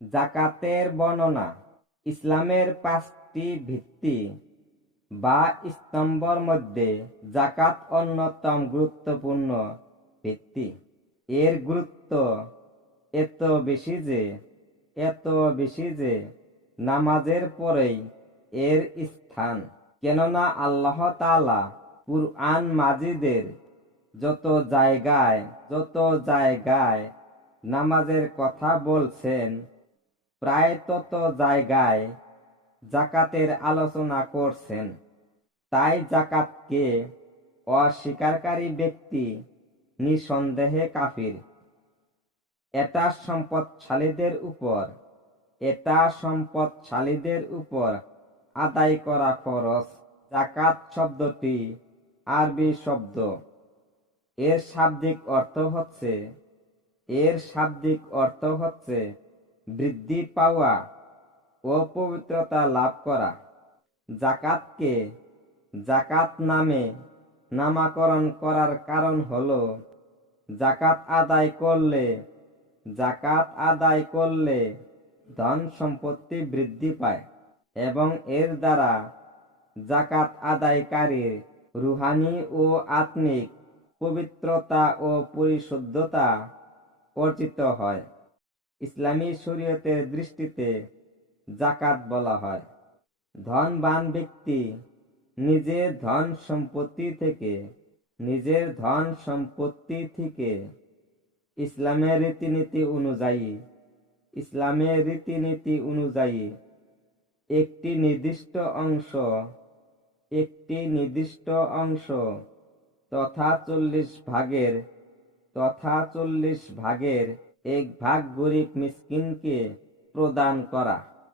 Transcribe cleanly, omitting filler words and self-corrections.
জাকাতের বর্ণনা। ইসলামের 5টি ভিত্তি বা স্তম্ভের মধ্যে জাকাত অন্যতম গুরুত্বপূর্ণ ভিত্তি। এর গুরুত্ব এত বেশি যে নামাজের পরেই এর স্থান। কেননা আল্লাহ তাআলা কুরআন মাজিদের যত জায়গায় নামাজের কথা বলছেন, প্রায় তত জায়গায় জাকাতের আলোচনা করছেন। তাই জাকাতকে অস্বীকারী ব্যক্তি নিঃসন্দেহে কাফির। এটা সম্পদশালীদের উপর আদায় করা ফরজ। জাকাত শব্দটি আরবি শব্দ। এর শাব্দিক অর্থ হচ্ছে বৃদ্ধি পাওয়া ও পবিত্রতা লাভ করা। জাকাতকে জাকাত নামে নামকরণ করার কারণ হলো জাকাত আদায় করলে ধন সম্পত্তি বৃদ্ধি পায় এবং এর দ্বারা জাকাত আদায়কারীর রুহানি ও আত্মিক পবিত্রতা ও পরিশুদ্ধতা অর্জিত হয়। ইসলামী শরীয়তের দৃষ্টিতে জাকাত বলা হয় ধনবান ব্যক্তি নিজের ধন সম্পত্তি থেকে ইসলামের রীতিনীতি অনুযায়ী একটি নির্দিষ্ট অংশ তথা 40 ভাগের 1 ভাগ গরিব মিসকিনকে প্রদান করা।